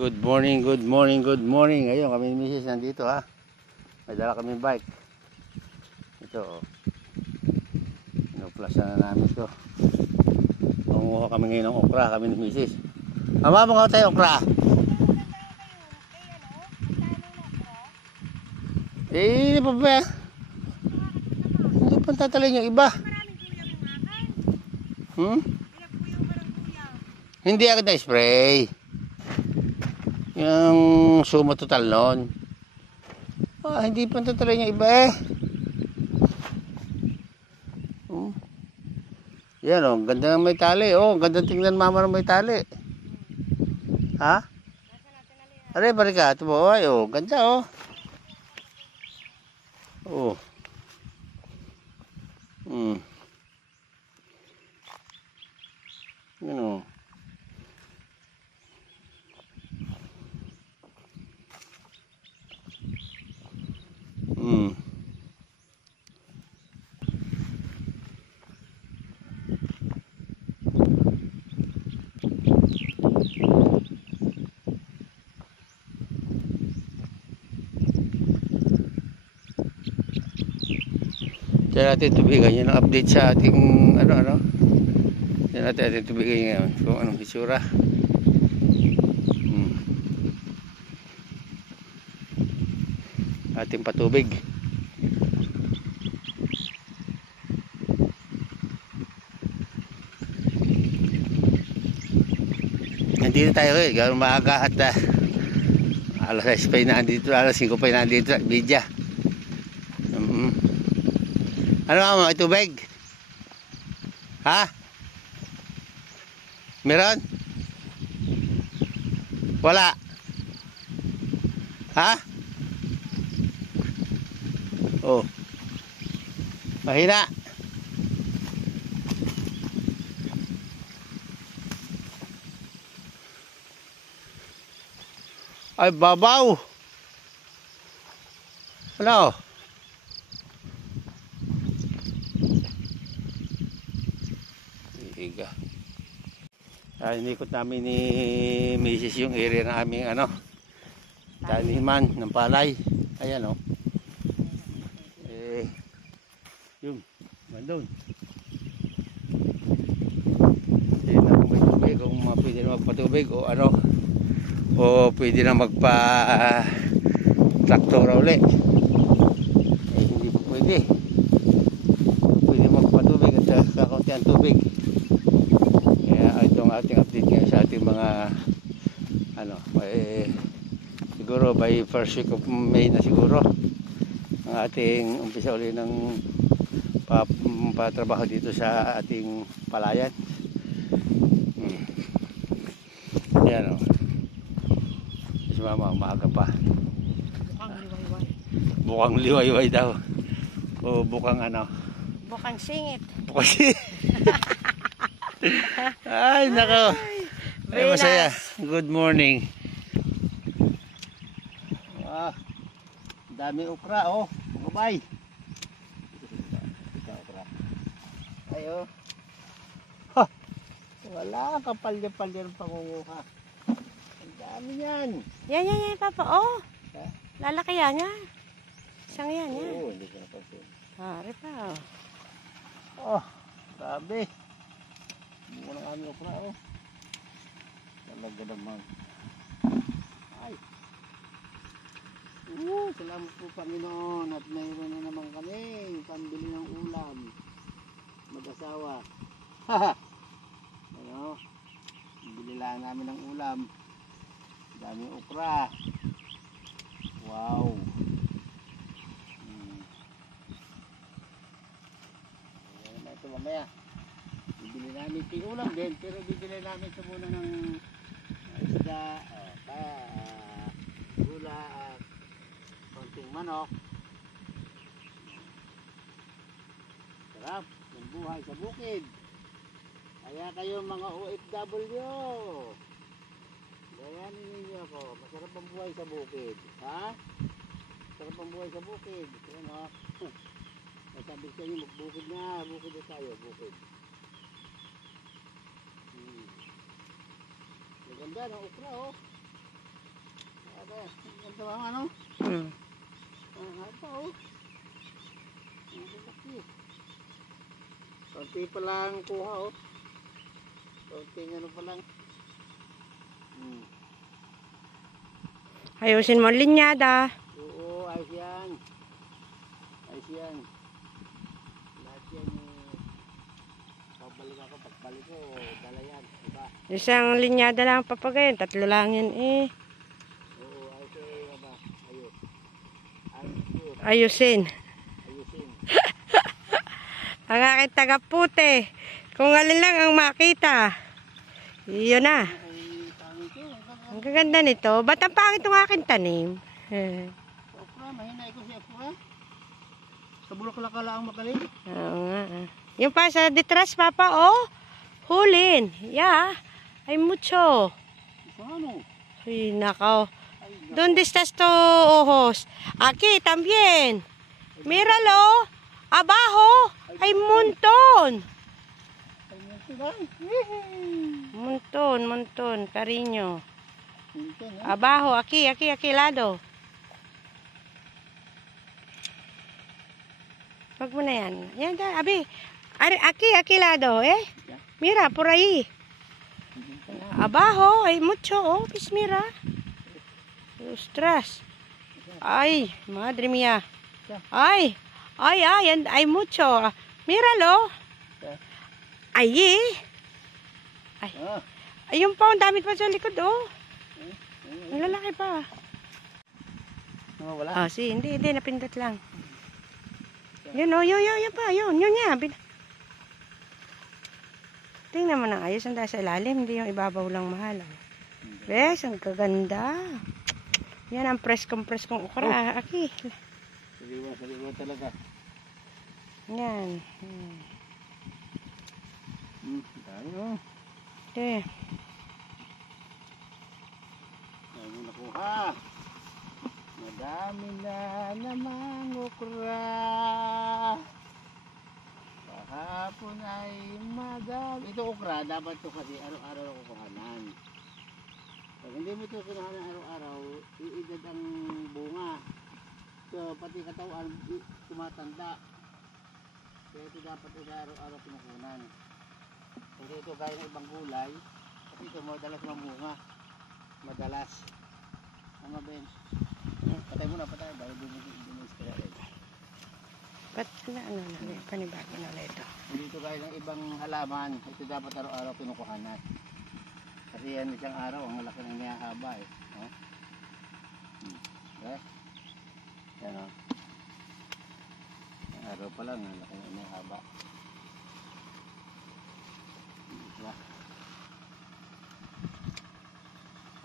Good morning, good morning, good morning. Ngayon kami ni Mrs. nandito ha. May dala kami bike. Ito oh. Inuplasan na namin ito. Panguha kami ngayon ng okra, kami ni Mrs. Mama, mga tayo okra. Hindi pa ba? Hindi pa tatalin yung iba. Hindi agad na spray. Yung suma total nun. Hindi pa tatalin yung iba eh. Yan o, ganda ng may tali. Ganda tingnan mama ng may tali. Ha? Aray, barika. Ito mo, ganda o. Yan o. Diyan natin tubigan yun ang update sa ating ano. Diyan natin tubigan ngayon kung anong itsura. Ating patubig. Nandito tayo gano'ng maaga at alas 6 pa na nandito, alas 5 pa na nandito at media. Ano mo, tubig? Ha? Meron? Wala? Ha? Mahina. Ay, babaw. Ano? Iga. Inikot namin ni Mrs. yung area ng aming taniman ng palay. Ayan o. Yung mandun. Hindi na kung may tubig, kung pwede na magpatubig o o pwede na magpa-traktora uli. Hindi pa pwede. Pwede magpatubig at kakaunti ang tubig. Kaya ito ang ating update ngayon sa ating mga siguro by first week of May na siguro ang ating umpisa uli ng patrabaho dito sa ating palayan. Yan o. Si mama maaga pa. Bukang liwayway daw. O bukang bukang singit. Bukang singit. Ay nako. Ay masaya. Good morning. Dami okra Bye. Ayo. Wala kapalya-palya ng pangunguha. Ang dami yan. Yan, papa. Lalaki yan. Isang yan. Hindi ko napansin. Hari pa. Grabe. Bunga ng aming okra Talaga naman. Ay. Salamat po Panginoon at mayroon na naman kami pambili ng ulam. Mag-asawa. Bili lang namin ng ulam. Daming okra. Wow. Ayan na ito mamaya. Bibili namin ulam din, pero bibili namin sa muna ng isda, gula at konting manok. Sarap ng buhay sa bukid. Kaya kayo mga OFW, gayanin ninyo ako. Masarap ang buhay sa bukid. Ha? Masarap ang buhay sa bukid. Ayan sabi sa inyo, magbukid na. Bukid na tayo, bukid. Maganda ng okra ito ang ano? Ito oh. Konti pa lang kuha oh. Konting ano pa lang. Ayusin mo ang linyada. Oo, ayos yan. Ayos yan. Lahat yan pabalik ako, pagbalik ko, dala yan. Diba? Isang linyada lang papagayon. 3 lang yan eh. Oo, ayos yan. Diba? Ayos. Ayos. Ayusin. Ayusin. Ang aking taga-puti. Kung alin lang ang makita. Yun na. Ang gaganda nito. Ba't ang pangit ang aking tanim? Okra, mahinay ko si Okra. Sa Bulacan ang magaling. Oo nga. Yung pa sa detras, Papa, oh. Hulin. Yeah. Ay mucho. Sa ano? Ay, nakaw. ¿Dónde estás tú, ojos? Aquí también. Míralo. Abajo. Hay montón. Montón, cariño. Abajo, aquí, lado. Wag mo na yan. Yan, abi. Aquí, lado, eh. Mira, por ahí. Abajo, hay mucho, oh. Pues mira. Ostras. Ay, madre mía. Ay, hay mucho. Míralo. Ay, ayun pa, ang dami pa sa likod, oh. Ang lalaki pa. Wala. Hindi, napindot lang. Yun, oh, yun pa, yun nga. Tingnan mo na ayos, ang dahil sa ilalim, hindi yung ibabaw lang mahal. Bes, ang kaganda. Yan ang preskong okra. Aki. Sariwa talaga. Yan. Tayo. Okay. Tayo nakuha. Madami na namang okra. Kahapon ay madami. Ito okra, dapat ito kasi araw-araw ako kuhanan. Pag hindi mo ito kuhanan araw-araw, iidad ang bunga. So, pati katawan, tumatanda. Kaya ito dapat ito araw-araw pinukunan. Hindi ito gaya ng ibang gulay. Kasi ito madalas mamunga. Madalas. Ano ba yun? Patay mo na, patay. Dahil dumis-kaya ito. Ba't panibago na ulit ito? Hindi ito gaya ng ibang halaman. Ito dapat araw-araw pinukuhanan. Kasi yan isang araw, ang laki ng niyahaba eh. Oh. Okay? Yan o. Ang araw pa lang, ang laki ng niyahaba. Diba?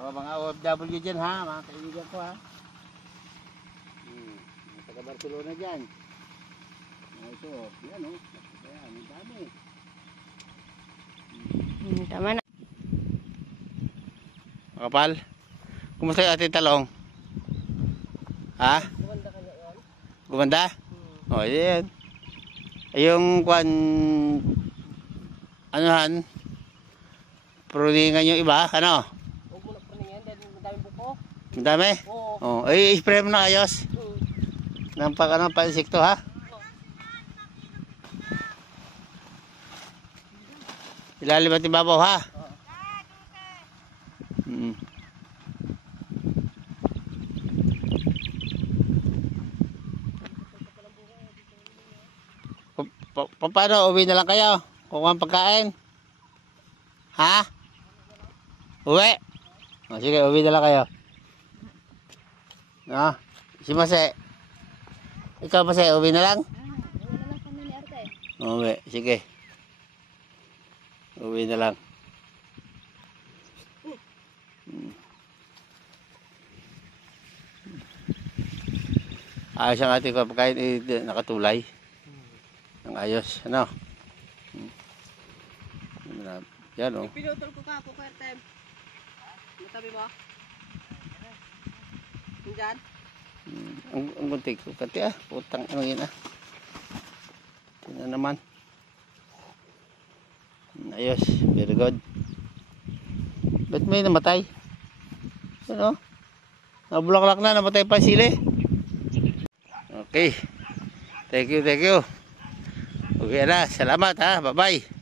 O mga OFW dyan ha, mga kaibigan ko ha. Mga taga Barcelona dyan. Ito, yan o. Yan, ang dami. Tama na. Kapal, kumusta yung ating talong? Ha? Gumanda ka yan? Gumanda? O, yan. Yung kwan, anuhan, pruningan yung iba, ano? Huwag mo na pruningan, dahil madaming buko. Madami? Oo. O, ay, spray mo na ayos. Nang pag, ano, pa-insekto ha? Ilalim at ibabaw ha? Paano? Uwi na lang kayo? Kukuha ang pagkain? Ha? Uwi? O, sige, uwi na lang kayo. No? Si Mase. Ikaw Mase, uwi na lang? Uwi na lang kami ni Arte. Uwi, sige. Uwi na lang. Ayos ang ating pagkain, nakatulay. Ang ayos, ano? Yan o. Pinutol ko ka po, Arte. Matabi mo? Diyan? Ang gunting ko, kati putang ano yun Ito na naman. Ayos, very good. Ba't may namatay? Ano? Nabulaklak na, namatay pa sili. Okay. Thank you, thank you. Okay na, salamat ha. Bye-bye.